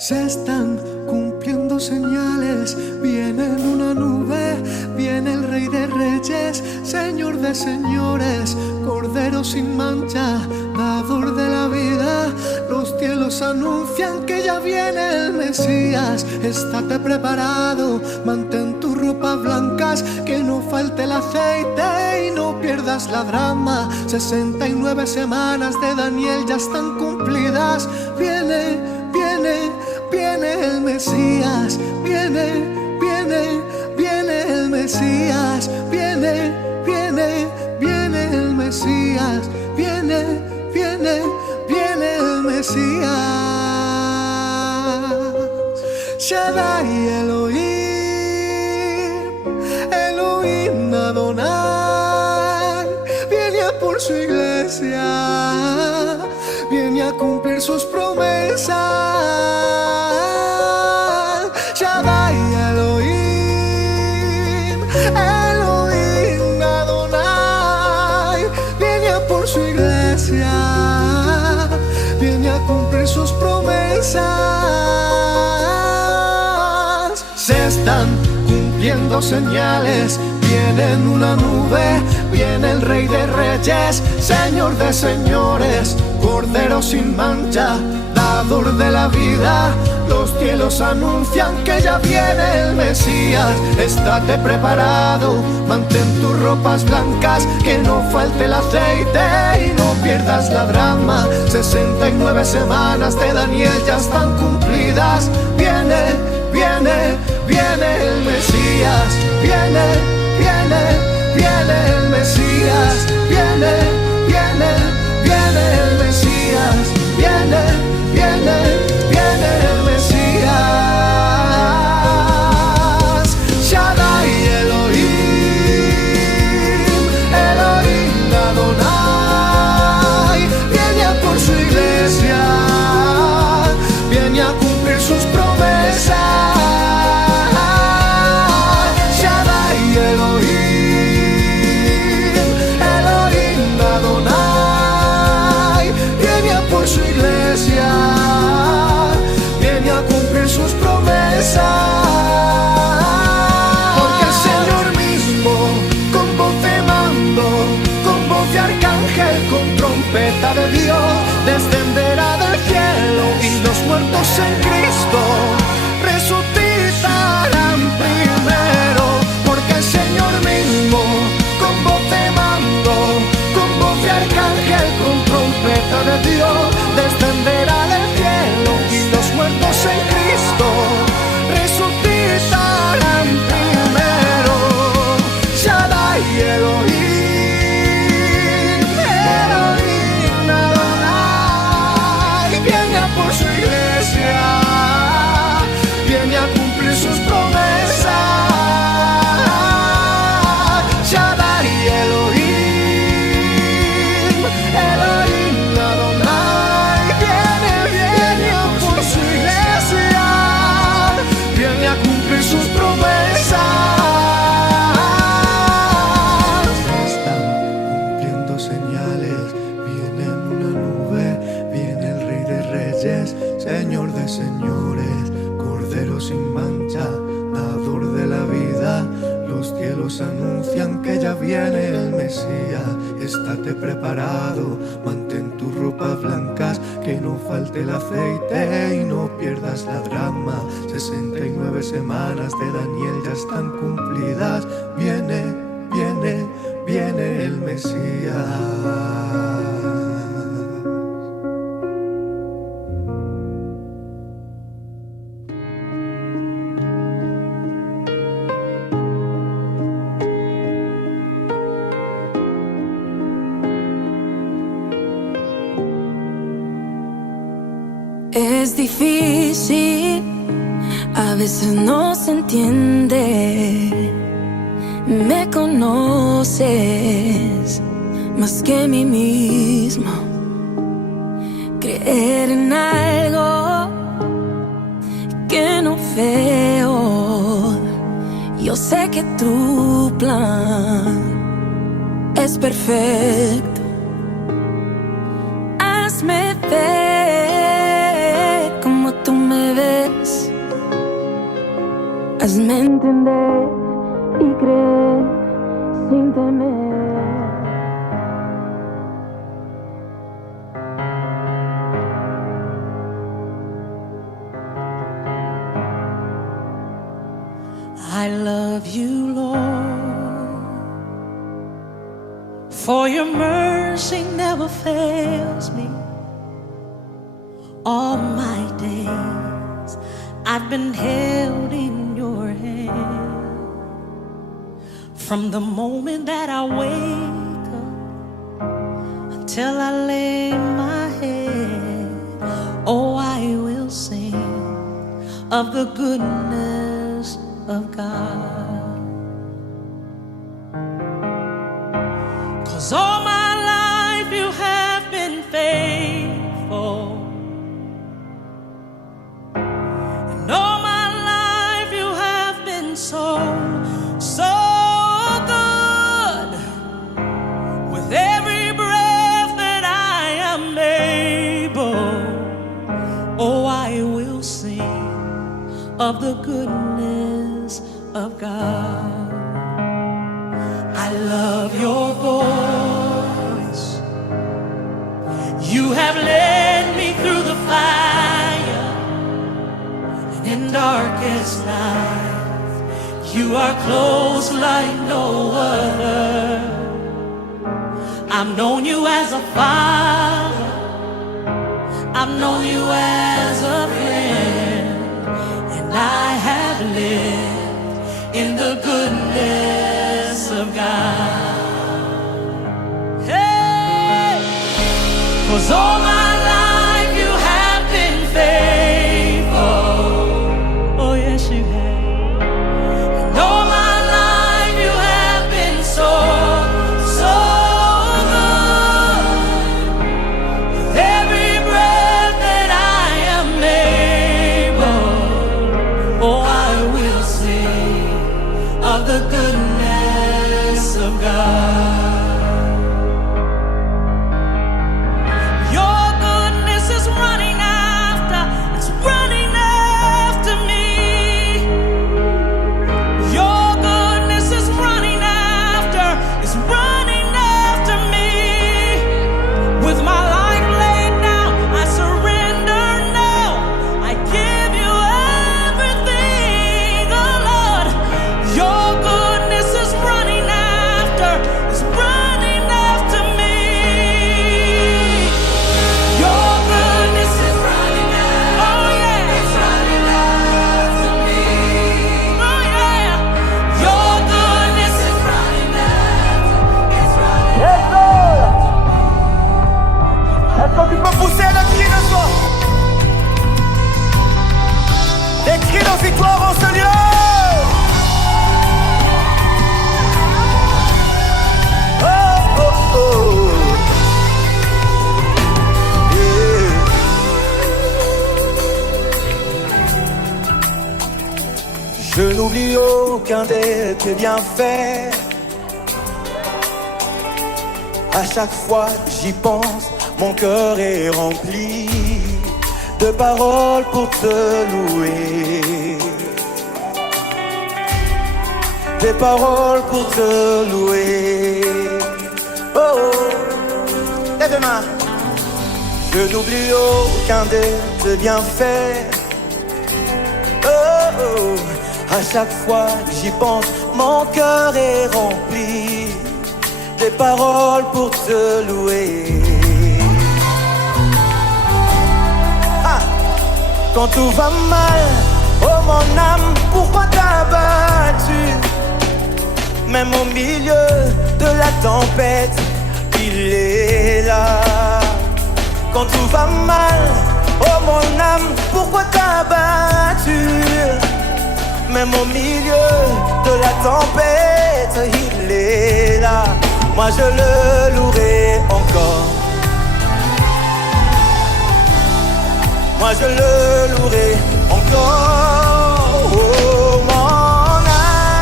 Se están cumpliendo señales, viene en una nube, viene el Rey de Reyes, Señor de señores, Cordero sin mancha, dador de la vida. Los cielos anuncian que ya viene el Mesías. Estate preparado, mantén tus ropas blancas, que no falte el aceite y no pierdas la drama. 69 semanas de Daniel ya están cumplidas. Viene, viene, viene el Mesías. Viene, viene, viene el Mesías. Viene, viene, viene el Mesías. Viene, viene, viene el Mesías. Shaddai Elohim, Elohim Adonai, viene a por su iglesia, viene a cumplir sus promesas. Shaddai Elohim, Elohim Adonai, viene a por su iglesia, viene a cumplir sus promesas. Se están cumpliendo señales, viene en una nube, viene el Rey de Reyes, Señor de señores, Cordero sin mancha, dador de la vida. Los cielos anuncian que ya viene el Mesías. Estate preparado, mantén tus ropas blancas, que no falte el aceite y no pierdas la drama. 69 semanas de Daniel ya están cumplidas. Viene, viene, viene el Mesías. Viene, viene, viene el Mesías. Viene, viene, viene el Mesías. Viene, viene, viene el Mesías. Shaddai Elohim, Elohim Adonai, viene a por su iglesia, viene a cumplir sus promesas. Shaddai Elohim, Elohim Adonai, viene a por su iglesia, viene a cumplir sus promesas. Porque el Señor mismo, con voz de mando, con voz de arcángel, con trompeta de Dios, descenderá del cielo, y los muertos en Cristo resucitarán primero. Porque el Señor mismo, con voz de mando, con voz de arcángel, con trompeta de Dios, descenderá del cielo, y los muertos en Cristo resucitarán primero. Shaddai Elohim, Elohim Adonai, viene a por su iglesia, viene a cumplir sus promesas. Shaddai Elohim, Elohim Adonai, viene, viene a por su iglesia, viene a cumplir sus promesas. Están cumpliendo señales, viene en una nube, viene el Rey de Reyes, Señor de señores, Cordero sin mancha, dador de la vida. Los cielos anuncian que ya viene el Mesías. Estate preparado, mantén tus ropas blancas, que no falte el aceite y no pierdas la drama. 69 semanas de Daniel ya están cumplidas. Viene, viene, viene el Mesías. Es difícil, a veces no se entiende. Me conoces más que mí mismo. Creer en algo que no veo. Yo sé que tu plan es perfecto. Hazme ver como tú me ves. Hazme entender y creer sin temer. I love you, Lord, for your mercy never fails me. All my days I've been held in your hand. From the moment that I wake up until I lay my head, oh, I will sing of the goodness of God. 'Cause all my life you have been faithful, and all my life you have been so, so good. With every breath that I am able, oh, I will sing of the goodness of God. I love your voice. You have led me through the fire, and in darkest night, you are close like no other. I've known you as a father, I've known you as a friend, and I have lived in the goodness of God. Hey, 'cause all my life you have been faithful. Oh yes, you have. And all my life you have been so, so good. With every breath that I am able, oh, I will sing of the goodness of God. Your goodness is running after, it's running after me. Your goodness is running after, it's running after me. With my life laid down, I surrender now. I give you everything, oh Lord. Your goodness is running after, it's running after me. Your goodness is running after, oh yeah, it's running after me. Oh yeah, your goodness is running after, it's running after. Est-ce que tu peux pousser le cri de joie? Des cris de victoire en ce lieu. Oh, oh, oh. Yeah. Je n'oublie aucun de tes bienfaits. À chaque fois que j'y pense, mon cœur est rempli de paroles pour te louer. Des paroles pour te louer. Oh, oh. Lève les mains. Je n'oublie aucun de tes bienfaits. Oh, oh. À chaque fois que j'y pense, mon cœur est rempli des paroles pour te louer. Ah. Quand tout va mal, oh mon âme, pourquoi t'as battu? Même au milieu de la tempête, il est là. Quand tout va mal, oh mon âme, pourquoi t'as battu? Même au milieu de la tempête, il est là. Moi je le louerai encore. Moi je le louerai encore. Oh mon âme,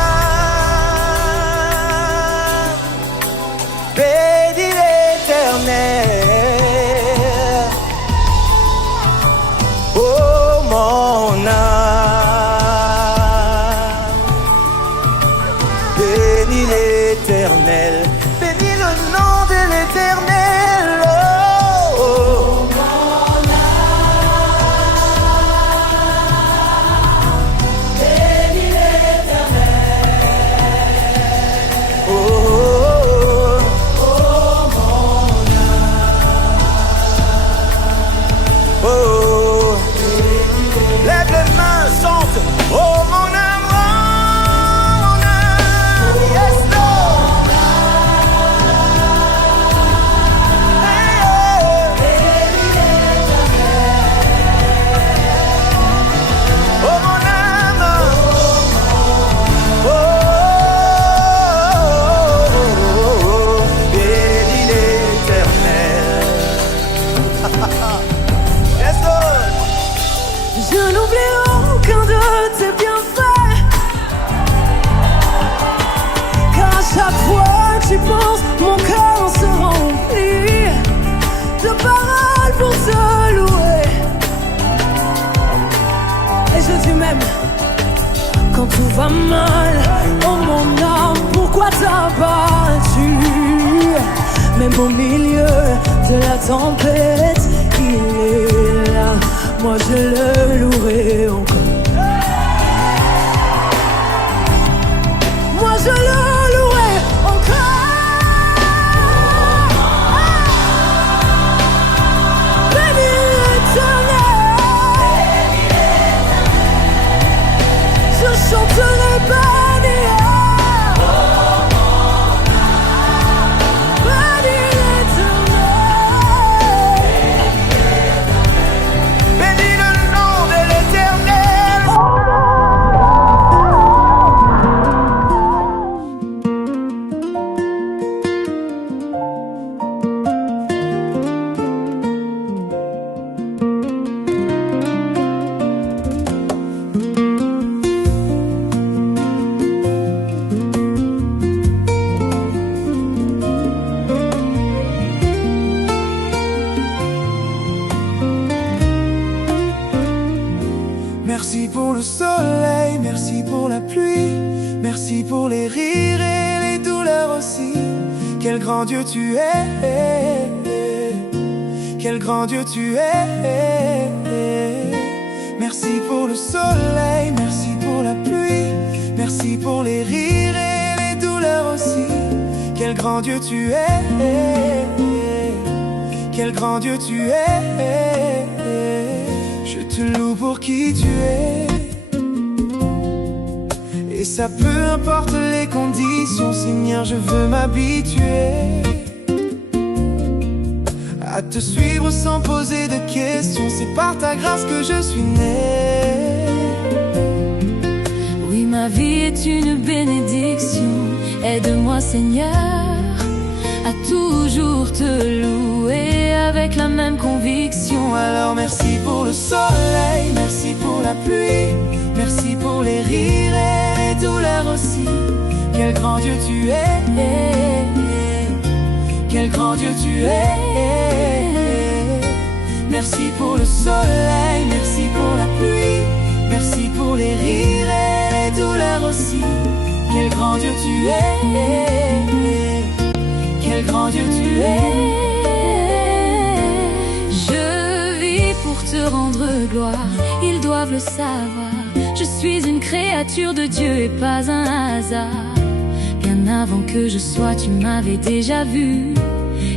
bénis l'Éternel. Oh mon âme. Yes, Lord. Je n'oublie aucun de tes bienfaits, car à chaque fois que j'y pense, mon cœur se remplit de paroles pour te louer. Et je dis même, quand tout va mal, oh mon âme, pourquoi t'as battu? Même au milieu de la tempête, il est là, moi je le louerai encore. Moi je le louerai encore. Béni l'Éternel, je chanterai béni. Merci pour le soleil, merci pour la pluie, merci pour les rires et les douleurs aussi. Quel grand Dieu tu es, quel grand Dieu tu es. Merci pour le soleil, merci pour la pluie, merci pour les rires et les douleurs aussi. Quel grand Dieu tu es, quel grand Dieu tu es. Je te loue pour qui tu es. Et ça peu importe les conditions, Seigneur, je veux m'habituer à te suivre sans poser de questions. C'est par ta grâce que je suis né. Oui, ma vie est une bénédiction. Aide-moi, Seigneur, à toujours te louer avec la même conviction. Alors merci pour le soleil, merci pour la pluie, merci pour les rires et les douleurs aussi. Quel grand Dieu tu es, quel grand Dieu tu es. Merci pour le soleil, merci pour la pluie, merci pour les rires et les douleurs aussi. Quel grand Dieu tu es, quel grand Dieu tu es. Je vis pour te rendre gloire, ils doivent le savoir. Je suis une créature de Dieu et pas un hasard. Bien avant que je sois, tu m'avais déjà vu.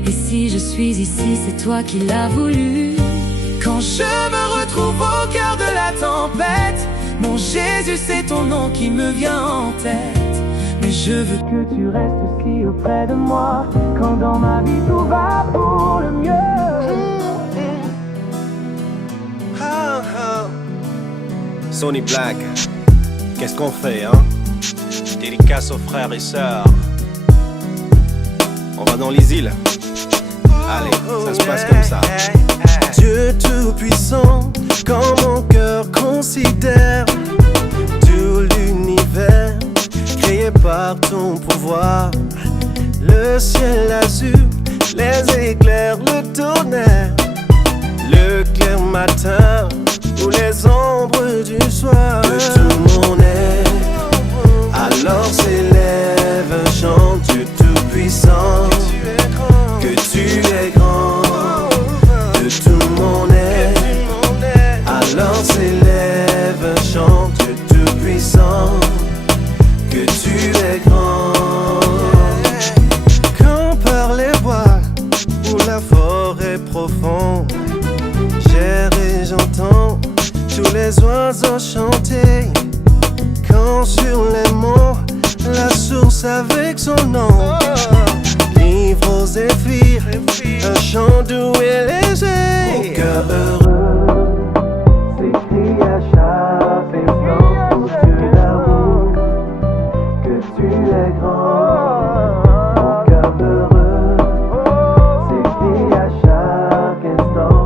Et si je suis ici, c'est toi qui l'as voulu. Quand je me retrouve au cœur de la tempête, mon Jésus, c'est ton nom qui me vient en tête. Mais je veux que tu restes aussi auprès de moi, quand dans ma vie tout va pour le mieux. Sony Black, qu'est-ce qu'on fait, hein? Dédicace aux frères et sœurs. On va dans les îles. Allez, ça se passe comme ça. Dieu tout-puissant, quand mon cœur considère tout l'univers créé par ton pouvoir, le ciel azur, les éclairs, le tonnerre, le clair matin ou les ombres du soir. De tout mon être, alors s'élève un chant. Dieu tout-puissant, que tu es grand. De tout mon être, alors s'élève un chant. Dieu tout-puissant, que tu es grand. Quand par les bois ou la forêt profonde, j'erre et j'entends tous les oiseaux chanter. Quand sur les monts, la source avec son nom livre aux zéphyrs un chant doux et léger. Mon cœur heureux s'écrie à chaque instant, ô Dieu d'amour, que tu es grand. Mon cœur heureux s'écrie à chaque instant,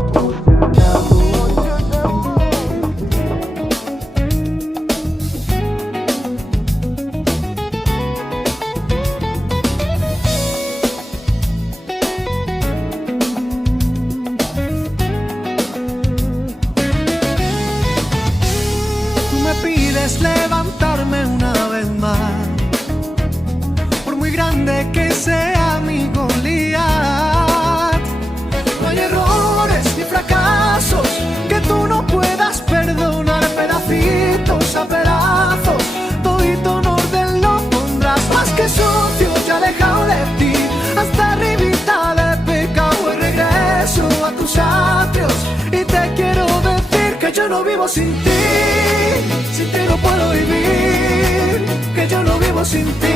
sea mi Goliat. No hay errores ni fracasos que tú no puedas perdonar. Pedacitos a pedazos, todito en orden lo pondrás. Más que sucio y alejado de ti, hasta arribita de pecado y regreso a tus atrios. Y te quiero decir que yo no vivo sin ti no puedo vivir. Que yo no vivo sin ti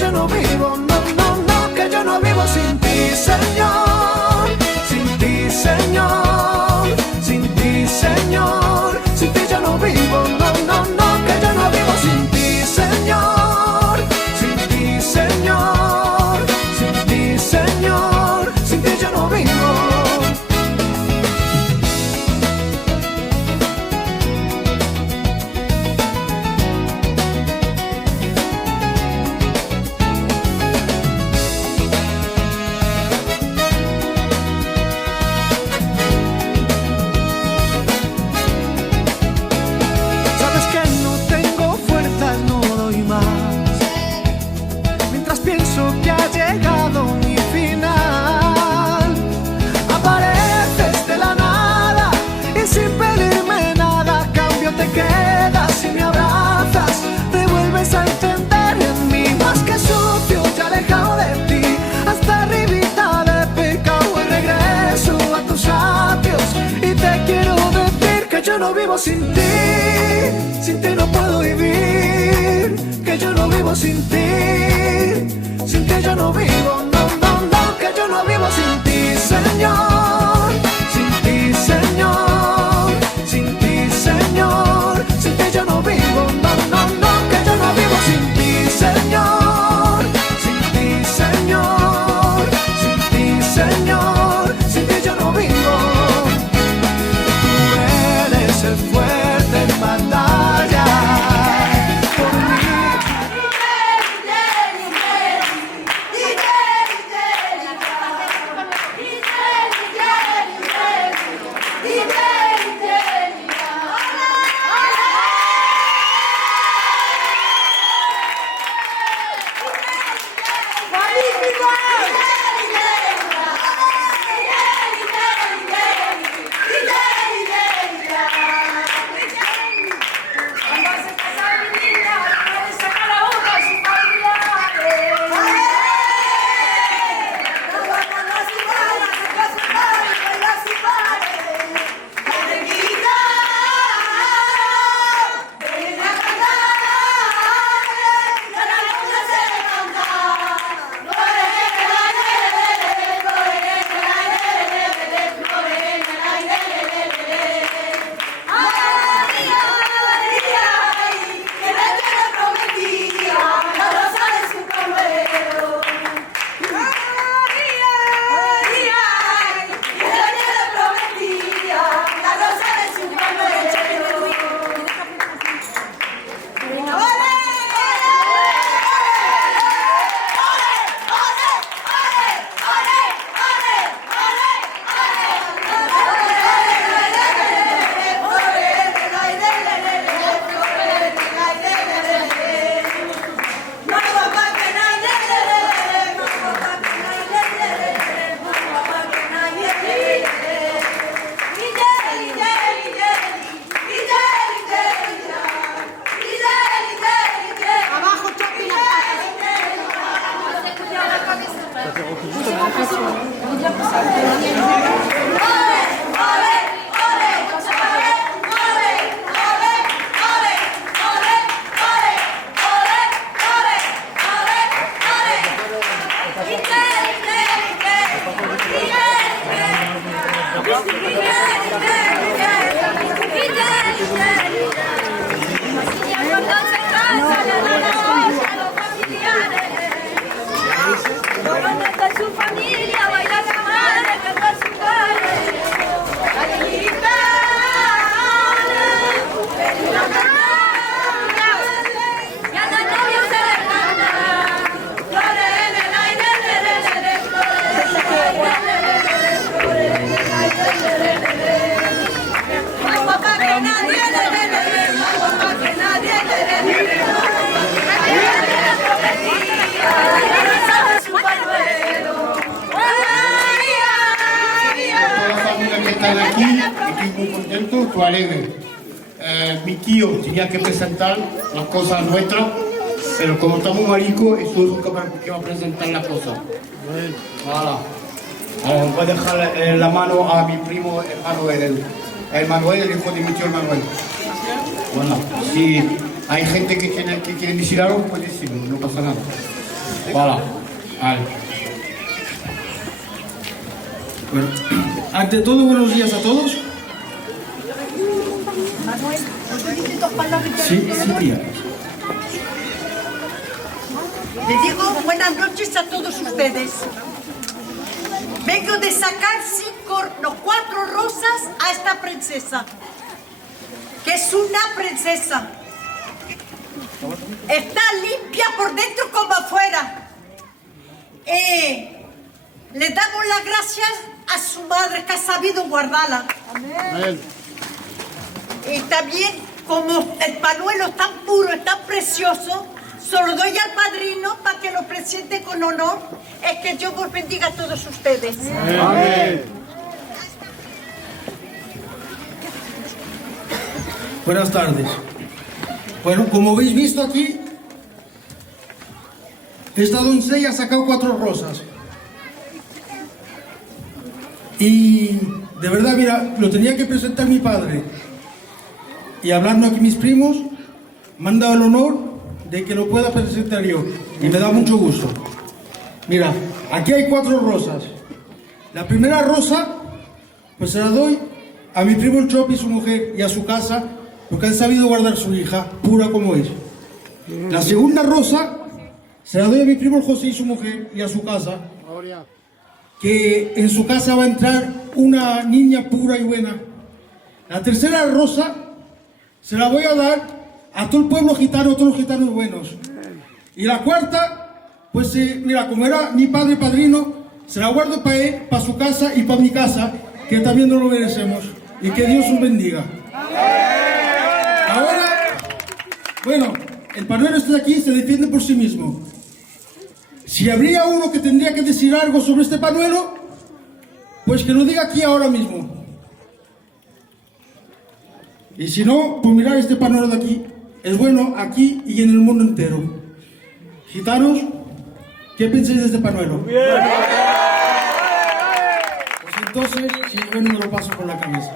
yo no vivo, no, no, no. Que yo no vivo sin ti, Señor, sin ti, Señor, sin ti, Señor, sin ti yo no vivo, no, no, no. Que yo no vivo sin ti, Señor, sin ti, Señor, sin ti, Señor, sin ti yo no vivo. Yo no vivo sin ti no puedo vivir. Que yo no vivo sin ti yo no vivo, no, no, no. Que yo no vivo sin ti, Señor, sin ti, Señor, sin ti, Señor, sin ti yo no vivo, no, no, no. Que yo no vivo sin ti, Señor, sin ti, Señor, sin ti, Señor, sin ti yo no vivo. El fuerte en batalla por mí. Flores estar aquí, estoy muy contento, estoy alegre. Mi tío tenía que presentar las cosas nuestras, pero como estamos maricos, eso es lo que va a presentar la cosa. Voilà. Voy a dejar la mano a mi primo Manuel, el Manuel, el hijo de mi tío el Manuel. Bueno, si hay gente que quiere decir algo, pues decirlo, no pasa nada. Voilà. Vale. Bueno, ante todo, buenos días a todos. Manuel, ¿puedo decir dos palabras? Sí, tía. Le digo buenas noches a todos ustedes. Vengo de sacar 4 rosas a esta princesa, que es una princesa. Está limpia por dentro como afuera. Le damos las gracias a su madre que ha sabido guardarla. Amén. Y también, como el pañuelo es tan puro, es tan precioso, se lo doy al padrino para que lo presente con honor. Es que Dios os bendiga a todos ustedes. Amén. Buenas tardes. Bueno, como habéis visto aquí, esta doncella ha sacado 4 rosas. Y de verdad, mira, lo tenía que presentar mi padre. Y hablando aquí mis primos, me han dado el honor de que lo pueda presentar yo. Y me da mucho gusto. Mira, aquí hay 4 rosas. La primera rosa, pues se la doy a mi primo el Chopi y su mujer y a su casa, porque han sabido guardar su hija, pura como es. La segunda rosa, se la doy a mi primo el José y su mujer y a su casa, que en su casa va a entrar una niña pura y buena. La tercera rosa, se la voy a dar a todo el pueblo gitano, a todos los gitanos buenos. Y la cuarta, pues mira, como era mi padre padrino, se la guardo para él, para su casa y para mi casa, que también nos lo merecemos. Y que Dios os bendiga. Ahora, bueno, el pañuelo este de aquí se defiende por sí mismo. Si habría uno que tendría que decir algo sobre este pañuelo, pues que lo diga aquí ahora mismo. Y si no, pues mirad este pañuelo de aquí. Es bueno aquí y en el mundo entero. Gitanos, ¿qué pensáis de este pañuelo? Bien. Pues entonces, si es bueno, me lo paso por la cabeza.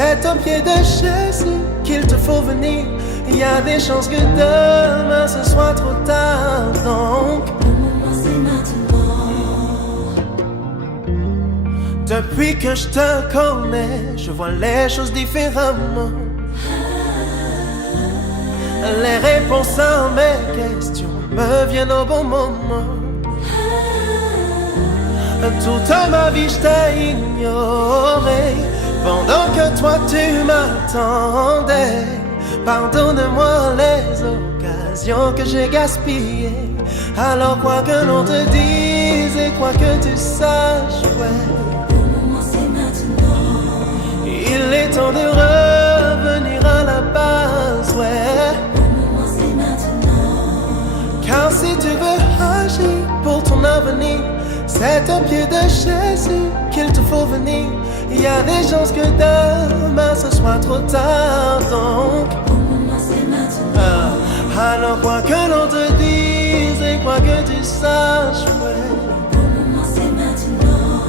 c'est au pied de Jésus qu'il te faut venir. Il y a des chances que demain ce soit trop tard. Donc, le moment c'est maintenant. depuis que je te connais, je vois les choses différemment. Les réponses à mes questions me viennent au bon moment. Toute ma vie je t'ai ignoré pendant que toi tu m'attendais. Pardonne-moi les occasions que j'ai gaspillées. Alors quoi que l'on te dise et quoi que tu saches, ouais, Le moment c'est maintenant. il est temps de revenir à la base, ouais. Le moment c'est maintenant. Car si tu veux agir pour ton avenir, c'est au pied de Jésus qu'il te faut venir. Il y a des chances que demain ce soit trop tard. Donc, Le moment c'est maintenant. alors quoi que l'on te dise et quoi que tu saches, ouais, Le moment c'est maintenant.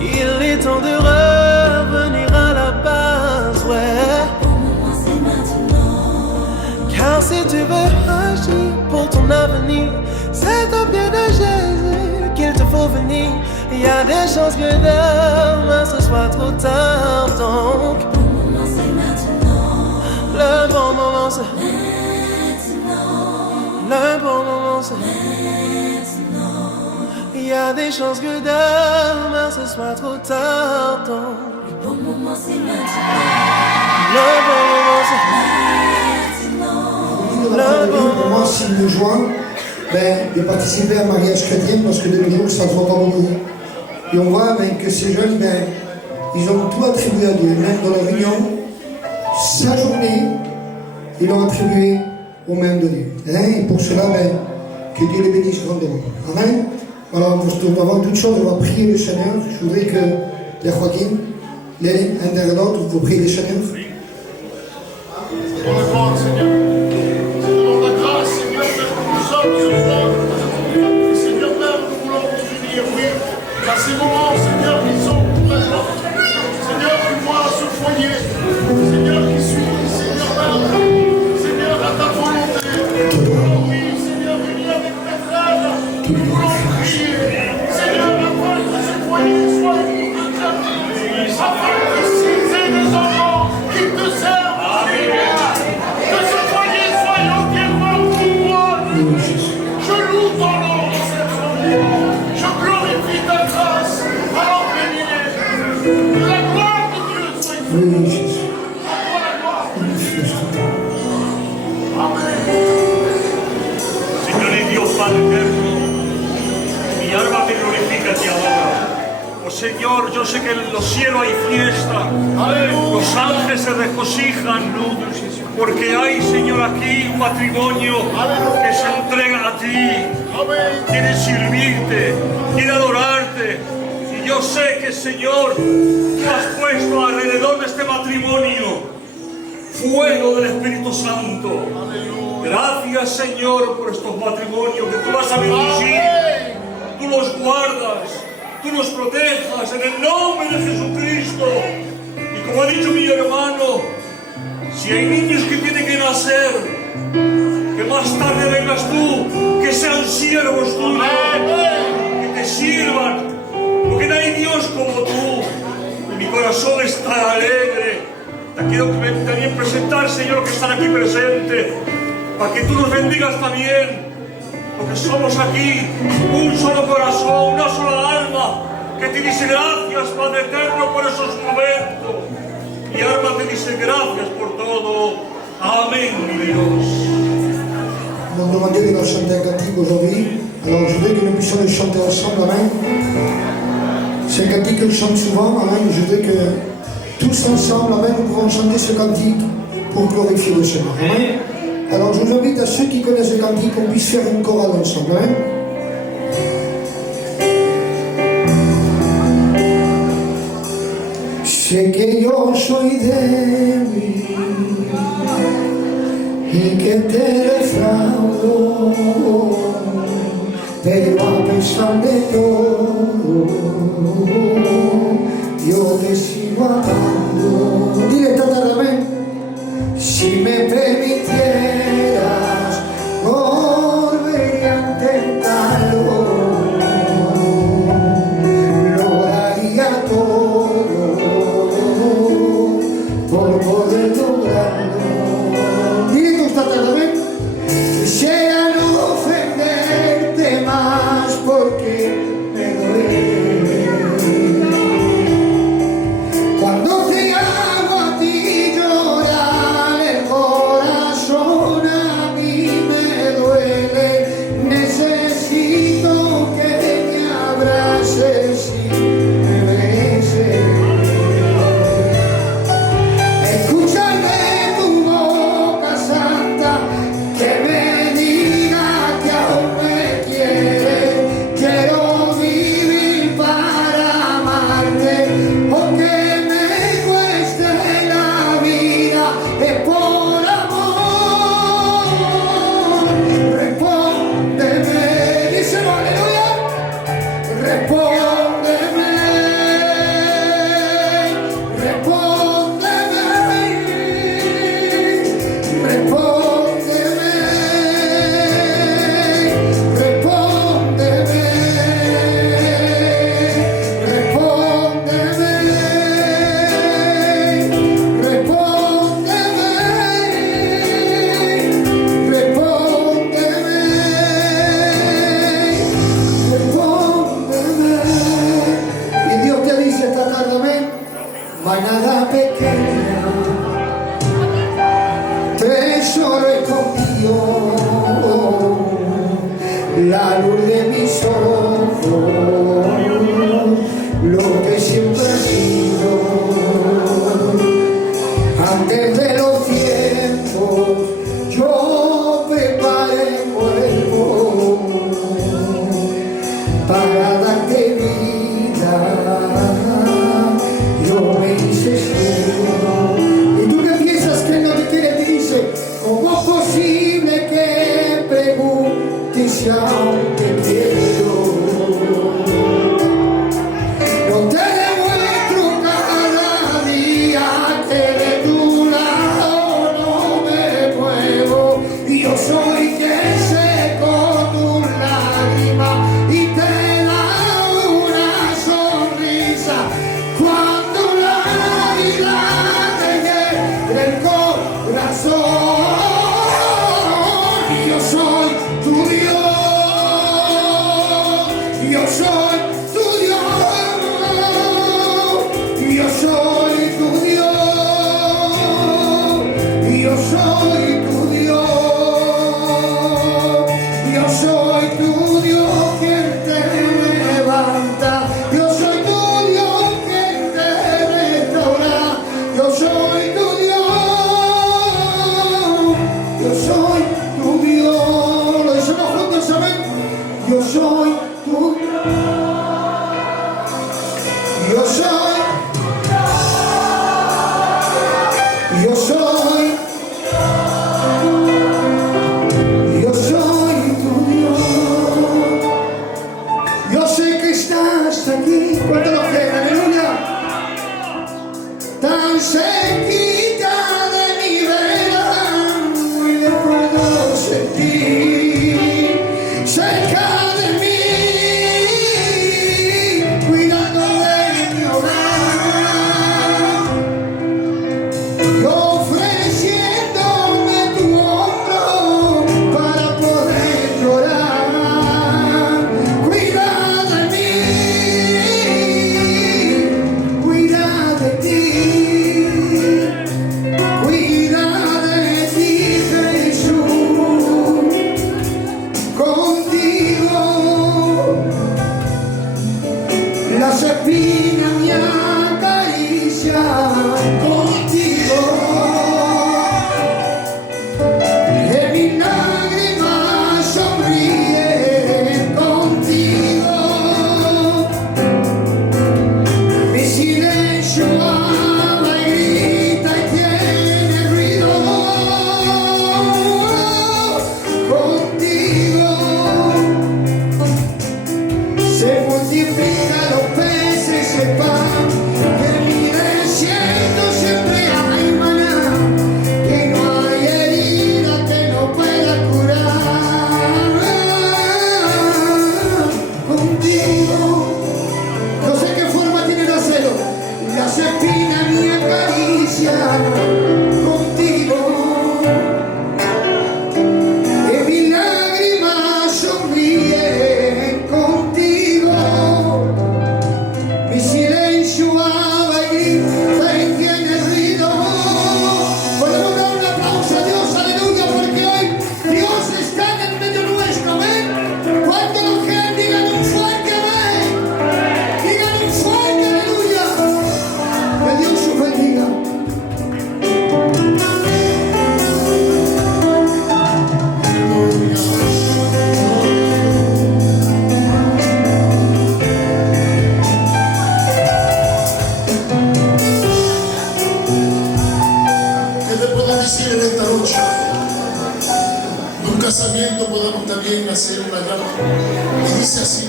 il est temps de revenir à la base, ouais. Le moment c'est maintenant. Car si tu veux agir pour ton avenir, c'est au pied de Jésus qu'il te faut venir. Il y a des chances que demain ce soit trop tard. Donc, Le moment c'est maintenant. le bon moment c'est Maintenant. le bon moment c'est Maintenant. il y a des chances que demain ce soit trop tard. Donc, Le bon moment c'est maintenant. le bon moment c'est Maintenant. Pour moi, signe de joie, de participer à un mariage chrétien parce que de nos jours, ça ne se voit pas beaucoup. Et on voit que ces jeunes, ils ont tout attribué à Dieu. Même dans leur union, sa journée, ils l'ont attribué aux mains de Dieu. Et pour cela, que Dieu les bénisse grandement. Amen. Alors, avant toute chose, on va prier le Seigneur. Je voudrais que les Joaquin, l'un derrière l'autre, vous priez le Seigneur. Dans la gloire, Seigneur. Dans la grâce, Seigneur, que nous sommes ce soir. Et Seigneur, Père, nous voulons vous unir, oui, à ces moments, Seigneur, qui sont présents. Seigneur, qui voient ce foyer. Seigneur, qui suit, Seigneur, Père. Seigneur, à ta volonté. Oui, Seigneur, unis avec mes frères. Nous voulons prier. Seigneur, afin que ce foyer soit une afin qu'ici, c'est des enfants qui te servent. Que ce foyer soit entièrement pour moi. Je loue ton nom dans cette famille. Je glorifie ta grâce. Alors bénis-les. Que la gloire de Dieu soit ici. Oui, Jésus. À toi la gloire. Amen. Señor y Dios Padre eterno, mi alma te glorifica y te adora. Oh Señor, yo sé que en los cielos hay fiesta, los ángeles se regocijan, porque hay, Señor, aquí un matrimonio que se entrega a ti, quiere servirte, quiere adorarte. Y yo sé que, Señor, tú has puesto alrededor de este matrimonio fuego del Espíritu Santo. Gracias, Señor, por estos matrimonios que tú vas a bendecir. Tú los guardas, tú los protejas en el nombre de Jesucristo. Y como ha dicho mi hermano, si hay niños que tienen que nacer, que más tarde vengas tú, que sean siervos tuyos, que te sirvan, porque no hay Dios como tú. Mi corazón está alegre. Te quiero también presentar, Señor, que están aquí presentes, para que tú nos bendigas también, porque somos aquí un solo corazón, una sola alma, que te dice gracias, Padre eterno, por esos momentos. Mi alma te dice gracias por todo. Amén, mi Dios. On m'a demandé de leur chanter un cantique aujourd'hui. Alors je voudrais que nous puissions le chanter ensemble. Amen. C'est un cantique que je chante souvent. Amen. Je voudrais que tous ensemble, amen, nous pouvons chanter ce cantique pour glorifier le Seigneur. Amen. Alors je vous invite à ceux qui connaissent le cantique qu'on puisse faire une chorale ensemble. Amen. Sé que yo soy débil y que te defraudo, pero a pesar de todo yo te sigo amando. Dile también, si me permitieras, volvería a intentarlo. Lo daría todo por poder lograrlo. Dile tú también, quisiera no ofenderte más porque me duele. Cuando te hago a ti llorar el corazón, a mí me duele. Necesito que me abraces y me beses. Escúchame tu boca santa que me diga que aún me quieres. Quiero vivir para amarte, aunque me cueste la vida, es por amor. Respóndeme, dice aleluya, respóndeme, respóndeme, respóndeme, respóndeme, respóndeme. Y Dios te dice esta tarde, amén, manada pequeña, tesoro escondido, la luz de mis ojos, lo que siempre ha sido. Antes de los tiempos, yo preparé el cuerpo para darte vida. Yo me hice ciego. Y tú que piensas que no te quiere, te dice, ¿cómo es posible que preguntes si aún te quiero? No te demuestro cada día que de tu lado no me muevo. Y yo soy quien seco tus lágrimas y te da una sonrisa cuando la vida te llena el corazón. Y yo soy tu Dios, yo soy tu Dios, yo soy tu Dios, yo soy tu Dios, yo soy tu Dios quien te levanta, yo soy tu Dios quien te restaura, yo soy tu Dios, yo soy tu Dios. Lo decimos juntos, amén. Yo soy tu Dios. casamiento podamos también hacer una llama. Y dice así: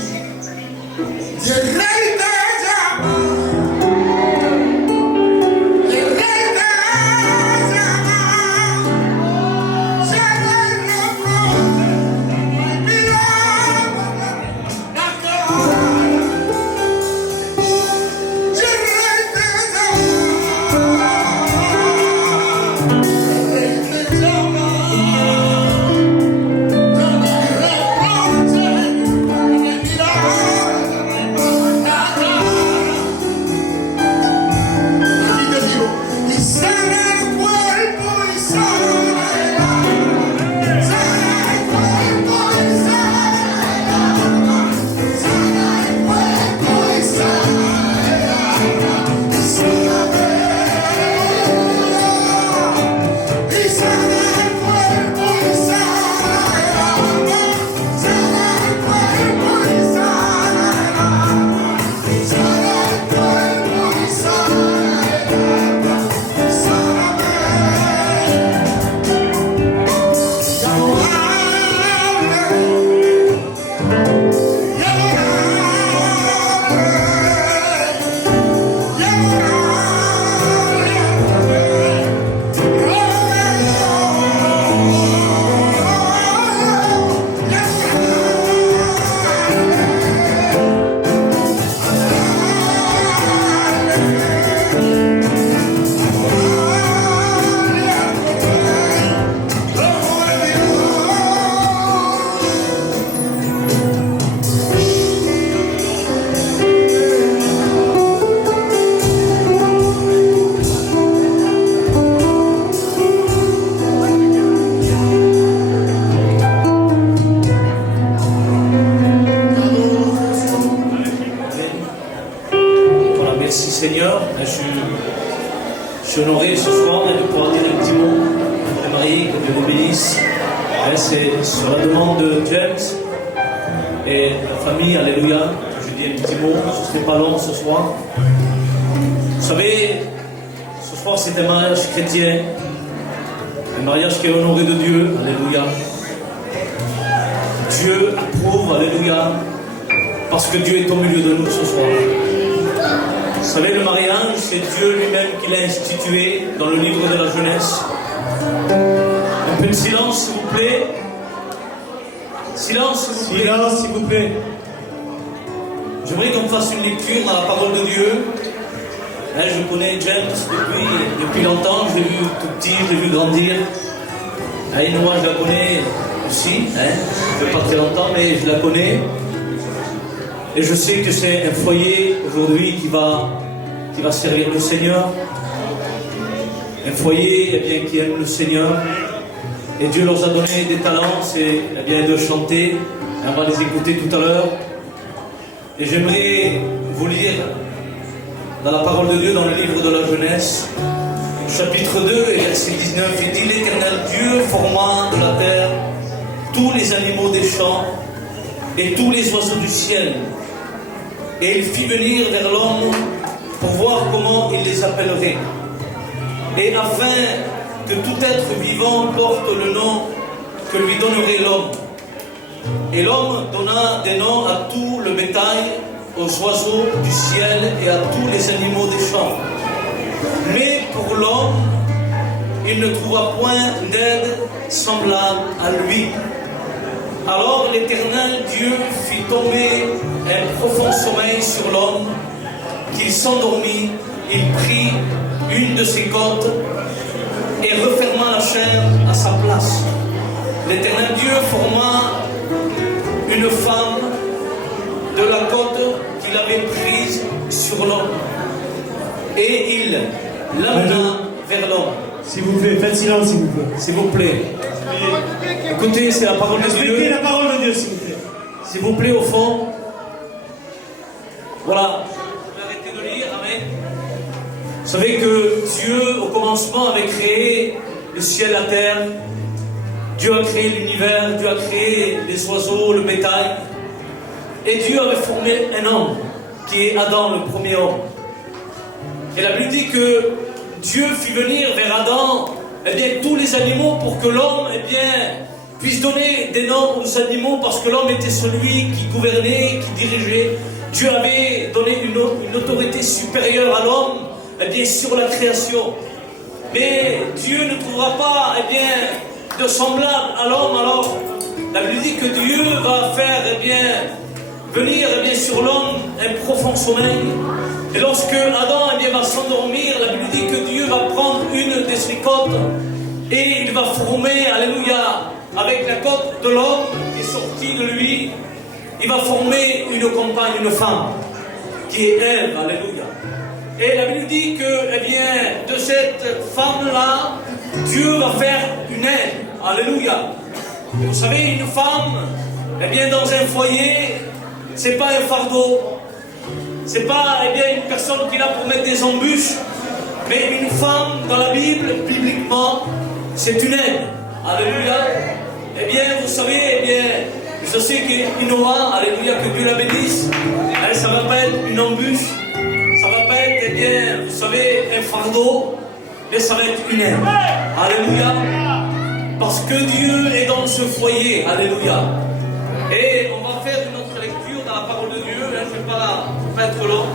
y el rey te llama, y el rey te llama, se ve pronto, mira la cara, y el rey te llama, el rey te llama. Merci Seigneur, je suis honoré ce soir de pouvoir dire un petit mot pour les mariés, que Dieu les bénisse. C'est sur la demande de James et la famille, alléluia, je dis un petit mot, ce ne serait pas long ce soir. Vous savez, ce soir c'est un mariage chrétien, un mariage qui est honoré de Dieu, alléluia. Dieu approuve, alléluia, parce que Dieu est au milieu de nous ce soir. Vous savez, le mariage, c'est Dieu lui-même qui l'a institué dans le livre de la jeunesse. Un peu de silence, s'il vous plaît. Silence, s'il vous plaît. Silence, s'il vous plaît. J'aimerais qu'on fasse une lecture dans la parole de Dieu. Hein, je connais James depuis longtemps, je l'ai vu tout petit, je l'ai vu grandir. Moi, je la connais aussi, hein, pas très longtemps, mais je la connais. Et je sais que c'est un foyer aujourd'hui qui va servir le Seigneur. Un foyer bien, qui aime le Seigneur. Et Dieu leur a donné des talents, c'est bien de chanter. On va les écouter tout à l'heure. Et j'aimerais vous lire dans la parole de Dieu, dans le livre de la jeunesse, chapitre 2 et verset 19. Il dit: l'Éternel Dieu forma de la terre tous les animaux des champs et tous les oiseaux du ciel. Et il fit venir vers l'homme pour voir comment il les appellerait. Et afin que tout être vivant porte le nom que lui donnerait l'homme. Et l'homme donna des noms à tout le bétail, aux oiseaux du ciel et à tous les animaux des champs. Mais pour l'homme, il ne trouva point d'aide semblable à lui. Alors l'Éternel Dieu fit tomber un profond sommeil sur l'homme, qu'il s'endormit, il prit une de ses côtes et referma la chair à sa place. L'Éternel Dieu forma une femme de la côte qu'il avait prise sur l'homme et il l'amena vers l'homme. S'il vous plaît, faites silence, s'il vous plaît. S'il vous plaît. Écoutez, c'est la parole de Dieu. Expliquez la parole de Dieu, s'il vous plaît. S'il vous plaît, au fond. Voilà. Je vais arrêter de lire. Amen. Vous savez que Dieu, au commencement, avait créé le ciel, la terre. Dieu a créé l'univers. Dieu a créé les oiseaux, le bétail. Et Dieu avait formé un homme, qui est Adam, le premier homme. Et la Bible dit que Dieu fit venir vers Adam, eh bien, tous les animaux pour que l'homme, eh bien, puisse donner des noms aux animaux parce que l'homme était celui qui gouvernait, qui dirigeait. Dieu avait donné une autorité supérieure à l'homme, eh bien, sur la création. Mais Dieu ne trouvera pas, eh bien, de semblable à l'homme. Alors, la Bible dit que Dieu va faire, eh bien, venir, eh bien, sur l'homme un profond sommeil. Et lorsque Adam, eh bien, va s'endormir, la Bible dit que Dieu va prendre une de ses côtes et il va former, alléluia, avec la côte de l'homme qui est sortie de lui, il va former une compagne, une femme, qui est Ève, alléluia. Et la Bible dit que, eh bien, de cette femme-là, Dieu va faire une aide, alléluia. Et vous savez, une femme, eh bien, dans un foyer, c'est pas un fardeau, c'est pas, eh bien, une personne qui est là pour mettre des embûches, mais une femme, dans la Bible, bibliquement, c'est une aide, alléluia. Eh bien, vous savez, eh bien, je sais qu'Inoa, alléluia, que Dieu la bénisse, ça va pas être une embûche, ça va pas être, eh bien, vous savez, un fardeau, mais ça va être une aide, alléluia, parce que Dieu est dans ce foyer, alléluia. Et on va faire une autre lecture dans la parole de Dieu, je ne vais pas être long.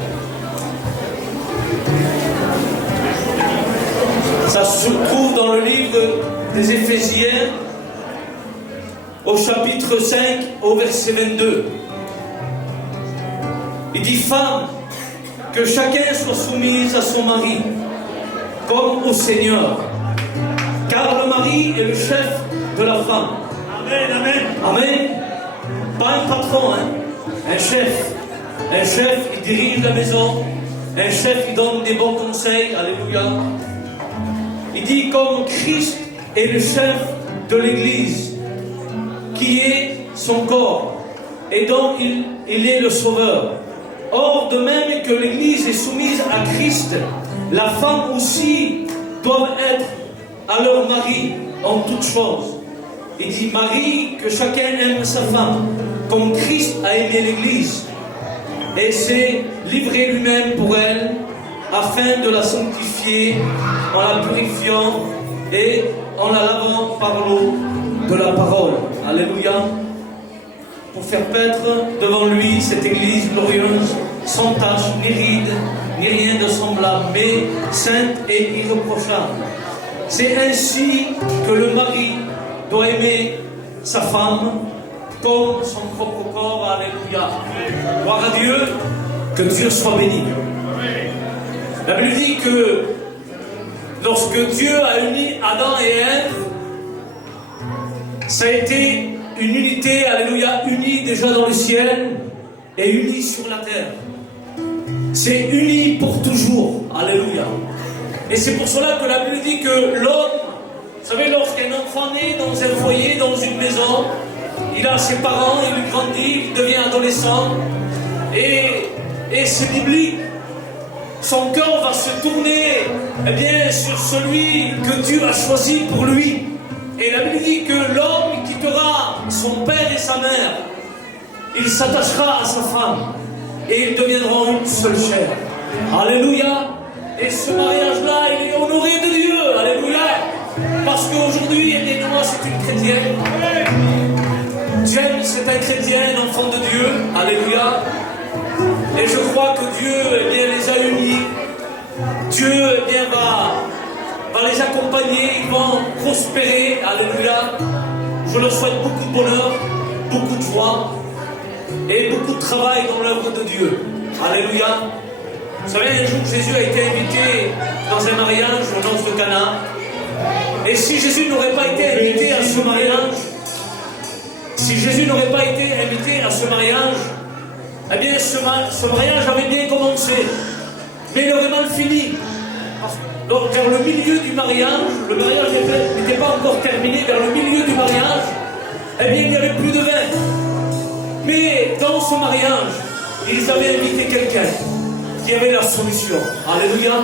Ça se trouve dans le livre des Éphésiens, au chapitre 5, au verset 22. Il dit, femme, que chacun soit soumise à son mari, comme au Seigneur. Car le mari est le chef de la femme. Amen, amen. Amen. Pas un patron, hein. Un chef. Un chef, il dirige la maison. Un chef, il donne des bons conseils. Alléluia. Il dit, comme Christ est le chef de l'Église, qui est son corps, et dont il est le sauveur. Or, de même que l'Église est soumise à Christ, la femme aussi doit être à leur mari en toutes choses. Il dit, Marie, que chacun aime sa femme, comme Christ a aimé l'Église, et s'est livré lui-même pour elle, afin de la sanctifier, en la purifiant et en la lavant par l'eau de la parole. Alléluia. Pour faire paître devant lui cette église glorieuse, sans tache, ni ride, ni rien de semblable, mais sainte et irréprochable. C'est ainsi que le mari doit aimer sa femme comme son propre corps. Alléluia. Gloire à Dieu, que Dieu soit béni. La Bible dit que lorsque Dieu a uni Adam et Ève, ça a été une unité, alléluia, unie déjà dans le ciel et unie sur la terre. C'est uni pour toujours, alléluia. Et c'est pour cela que la Bible dit que l'homme, vous savez, lorsqu'un enfant naît dans un foyer, dans une maison, il a ses parents, il grandit, il devient adolescent, et c'est biblique. Son cœur va se tourner, eh bien, sur celui que Dieu a choisi pour lui. Et la Bible dit que l'homme quittera son père et sa mère. Il s'attachera à sa femme. Et ils deviendront une seule chair. Alléluia. Et ce mariage-là, il est honoré de Dieu. Alléluia. Parce qu'aujourd'hui, moi, c'est une chrétienne. James, c'est un chrétien, un enfant de Dieu. Alléluia. Et je crois que Dieu, eh bien, les a unis. Dieu, eh bien, va les accompagner, ils vont prospérer. Alléluia. Je leur souhaite beaucoup de bonheur, beaucoup de joie et beaucoup de travail dans l'œuvre de Dieu. Alléluia. Vous savez, un jour, Jésus a été invité dans un mariage au noces de Cana. Et si Jésus n'aurait pas été invité à ce mariage, eh bien, ce mariage avait bien commencé, mais il aurait mal fini. Donc, vers le milieu du mariage, le mariage n'était pas encore terminé, vers le milieu du mariage, eh bien, il n'y avait plus de vin. Mais dans ce mariage, ils avaient invité quelqu'un qui avait la solution. Alléluia.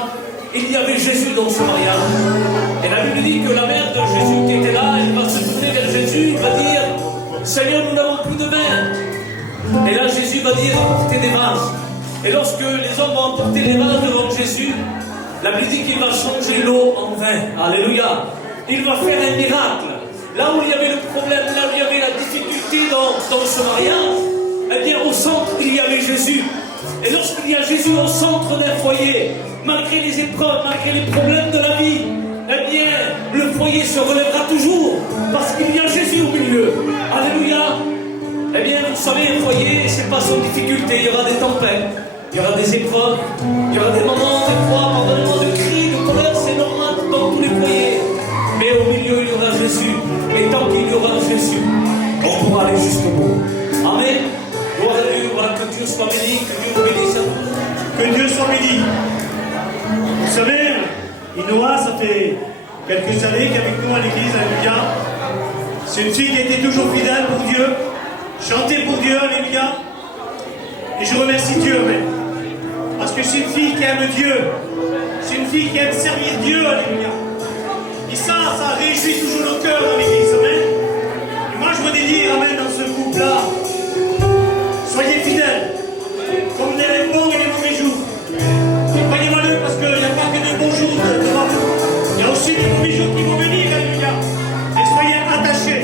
Il y avait Jésus dans ce mariage. Et la Bible dit que la mère de Jésus qui était là, elle va se tourner vers Jésus, il va dire, Seigneur, nous n'avons plus de vin. Et là, Jésus va dire, apportez des vases. Et lorsque les hommes vont apporter les vases devant Jésus, la Bible dit qu'il va changer l'eau en vin. Alléluia. Il va faire un miracle. Là où il y avait le problème, là dans ce mariage, eh bien, au centre, il y avait Jésus. Et lorsqu'il y a Jésus au centre d'un foyer, malgré les épreuves, malgré les problèmes de la vie, eh bien, le foyer se relèvera toujours, parce qu'il y a Jésus au milieu. Alléluia. Eh bien, vous savez, un foyer, c'est pas sans difficulté. Il y aura des tempêtes, il y aura des épreuves, il y aura des moments, des fois, pardonnez-moi, de cris, de colère, c'est normal dans tous les foyers. Mais au milieu, il y aura Jésus. Et tant qu'il y aura Jésus, on pourra aller jusqu'au bout. Amen. Gloire à Dieu, voilà, que Dieu soit béni, que Dieu nous bénisse à tous. Que Dieu soit béni. Vous savez, Inoa, ça fait quelques années qu'avec nous à l'église, alléluia. C'est une fille qui était toujours fidèle pour Dieu, chantait pour Dieu, alléluia. Et je remercie Dieu, amen. Parce que c'est une fille qui aime Dieu. C'est une fille qui aime servir Dieu, alléluia. Et ça réjouit toujours nos cœurs dans l'église, amen. Et moi, je voudrais dire, amen, dans ce groupe-là, soyez fidèles, comme les bons et les mauvais jours. Et croyez-moi-le, parce qu'il n'y a pas que de bons jours devant vous. Il y a aussi des mauvais jours qui vont venir, alléluia. Et soyez attachés,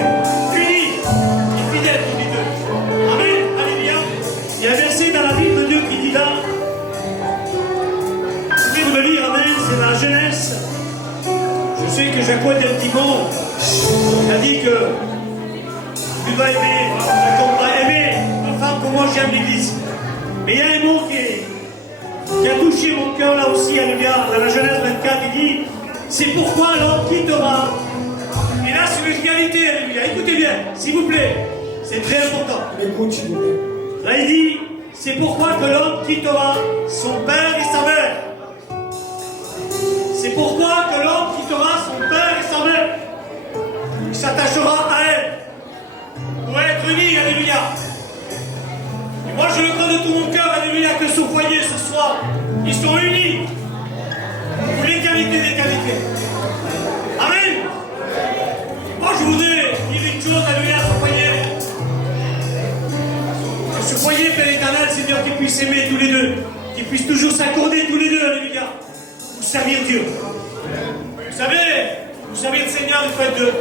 unis et fidèles tous les deux. Amen, alléluia. Il y a un verset dans la Bible de Dieu qui dit là, je vais vous le lire, amen, c'est dans la Genèse. Je sais que Jacob est un petit bon. Il a dit que tu dois aimer, Jacob doit aimer une femme comme moi j'aime l'église. Mais il y a un mot qui a touché mon cœur là aussi, alléluia, dans la Genèse 24, il dit, c'est pourquoi l'homme quittera. Et là c'est une réalité, alléluia. Écoutez bien, s'il vous plaît, c'est très important. Écoute, s'il vous plaît. Là il dit, c'est pourquoi que l'homme quittera son père et sa mère. C'est pourquoi que l'homme quittera son père et sa mère. Il s'attachera à elle pour être uni, alléluia. Et moi je le crois de tout mon cœur, alléluia, que ce foyer ce soir, ils sont unis pour l'éternité des qualités. Amen. Moi je voudrais dire une chose, alléluia, à ce foyer. Que ce foyer, Père éternel, Seigneur, qu'ils puissent aimer tous les deux, qu'ils puissent toujours s'accorder tous les deux, alléluia, pour servir Dieu. Vous savez, le Seigneur, il faut être deux.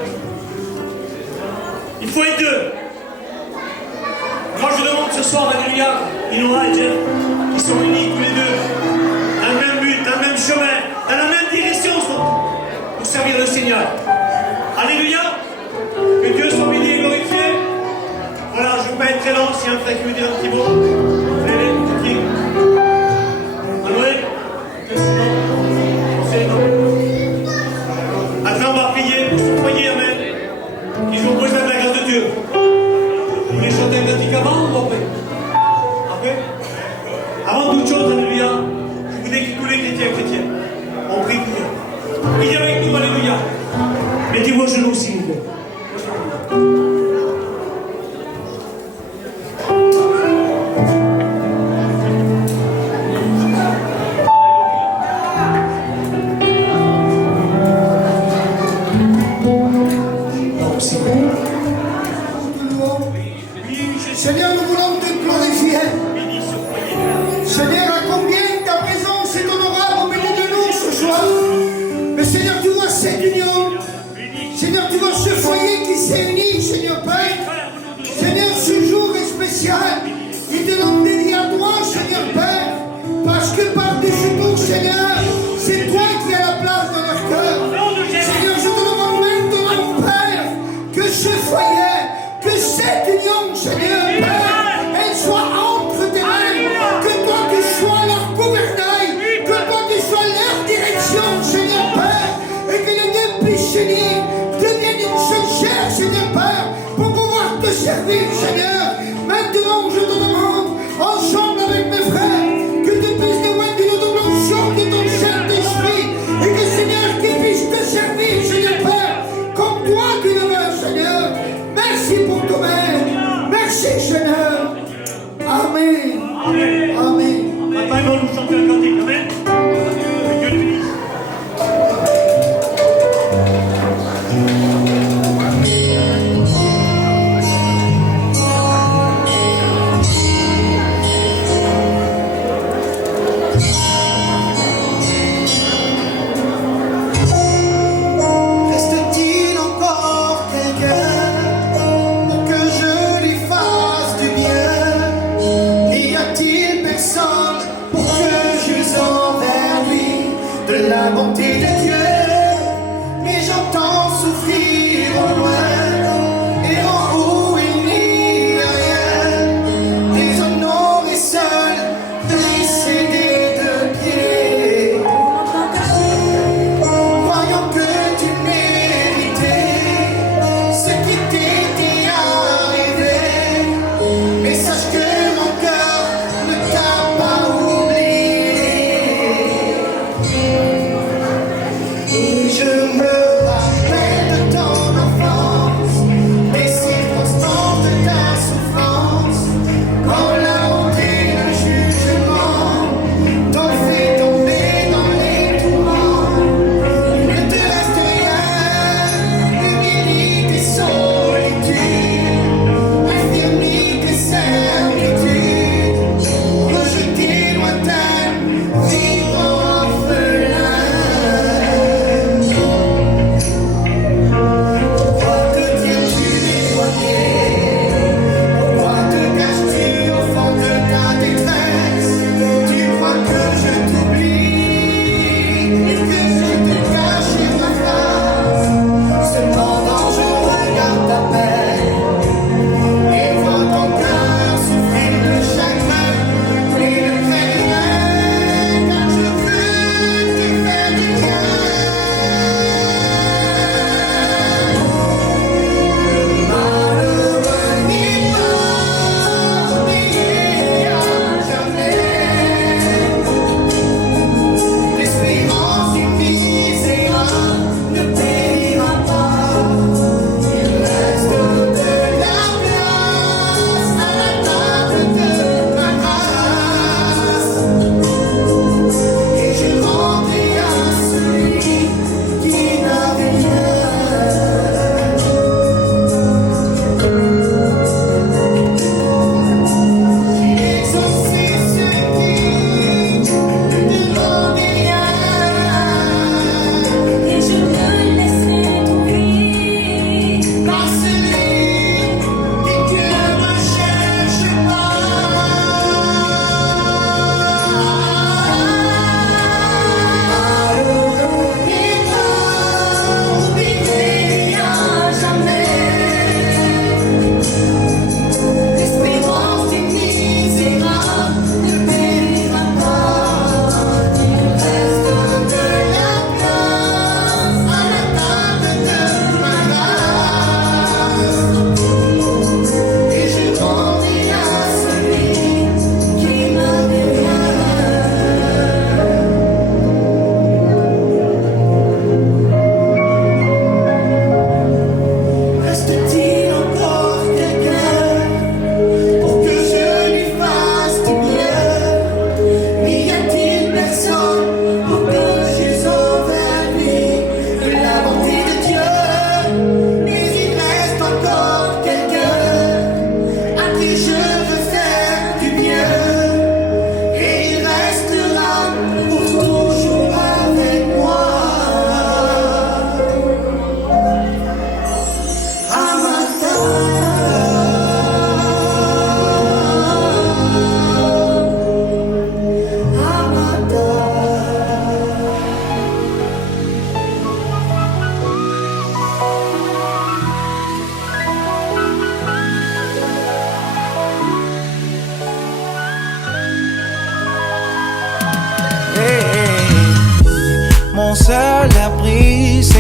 Il faut être deux. Moi, je demande ce soir, alléluia, Inoa et Jeff, qui sont unis tous les deux, dans le même but, dans le même chemin, dans la même direction, pour servir le Seigneur. Alléluia. Que Dieu soit béni et glorifié. Voilà, je ne vais pas être très long, s'il y a un frère qui veut dire un petit mot. Frédéric, qui Manuel, après, on va prier pour ce foyer, amen. Qu'ils ont besoin de la grâce de Dieu. Vous voulez chanter un cantique avant ou après? Après? Avant toute chose, alléluia, je voudrais que tous les chrétiens, on prie pour Dieu. Priez avec nous, alléluia. Mettez-vous à genoux, s'il vous plaît. Seigneur, nous voulons te glorifier. Seigneur, à combien ta présence est honorable au milieu de nous ce soir. Mais Seigneur, tu vois cette union. Seigneur, tu vois ce foyer qui s'est uni, Seigneur Père. Seigneur, ce jour est spécial. Il te demande dédié à toi, Seigneur Père. Parce que par-dessus tout, Seigneur, c'est toi qui as la place dans leur cœur. Seigneur, je te demande maintenant, Père, que ce foyer, que cette union, Seigneur Père, elle soit entre tes mains, que toi tu sois leur gouvernail, que toi tu sois leur direction, Seigneur Père, et que les deux puissent s'unir, deviennent une seule chair, Seigneur Père, pour pouvoir te servir, Seigneur. Maintenant, je te demande, ensemble avec mes frères, que tu puisses témoigner de l'onction de ton Saint-Esprit, et que, Seigneur, qu'ils puissent te servir, Seigneur Père, comme toi tu le veux, Seigneur. Merci pour ton aide. Merci, Seigneur. Amen. Amen. Amen. Maintenant, ils vont nous chanter un cantique. Amen. Que Dieu le bénisse.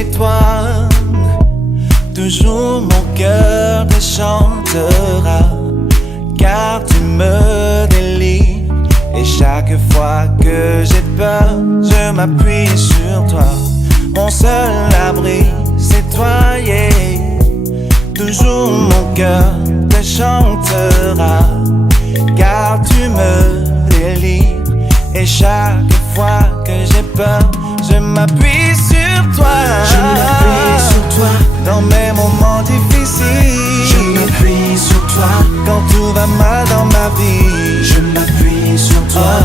c'est toi. Toujours mon cœur te chantera, car tu me délivres. Et chaque fois que j'ai peur, je m'appuie sur toi. Mon seul abri, c'est toi, yeah. Toujours mon cœur te chantera, car tu me délivres. Et chaque fois que j'ai peur, je m'appuie sur toi. Je m'appuie sur toi dans mes moments difficiles. Je m'appuie sur toi quand tout va mal dans ma vie. Je m'appuie sur toi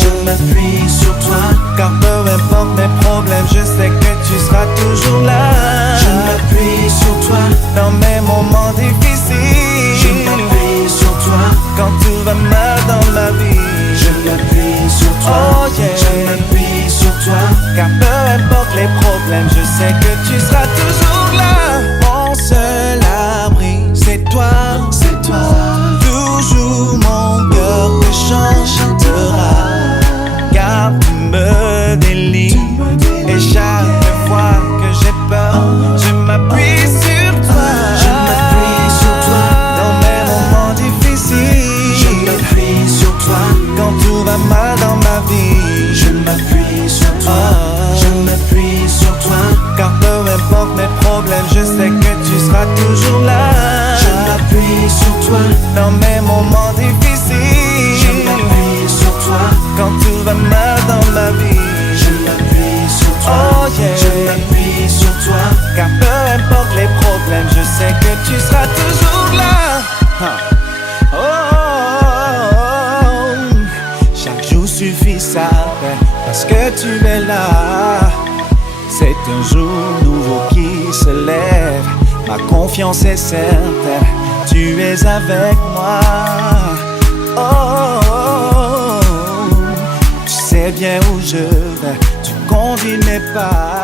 Je m'appuie sur toi car peu importe mes problèmes, je sais que tu seras toujours là. Je m'appuie sur toi dans mes moments difficiles. Je m'appuie sur toi quand tout va mal dans ma vie. Je m'appuie sur toi Je m'appuie sur toi car peu importe les problèmes, je sais que tu seras toujours là. Mon seul abri, c'est toi. C'est toi. Toujours mon cœur te chantera, car tu me délivres. Et chaque fois que j'ai peur, je m'appuie sur toi. Je m'appuie sur toi dans mes moments difficiles. Je m'appuie sur toi quand tout va mal dans ma vie. Je m'appuie sur toi Je m'appuie sur toi car peu importe mes problèmes, je sais que tu seras toujours là. Je m'appuie sur toi dans mes moments difficiles. Je m'appuie sur toi quand tout va mal dans ma vie. Je m'appuie sur toi Je m'appuie sur toi car peu importe les problèmes, je sais que tu seras toujours là. Chaque jour suffit sa peine parce que tu es là. C'est un jour nouveau qui se lève. Ma confiance est certaine, tu es avec moi. Tu sais bien où je vais, tu conduis mes pas.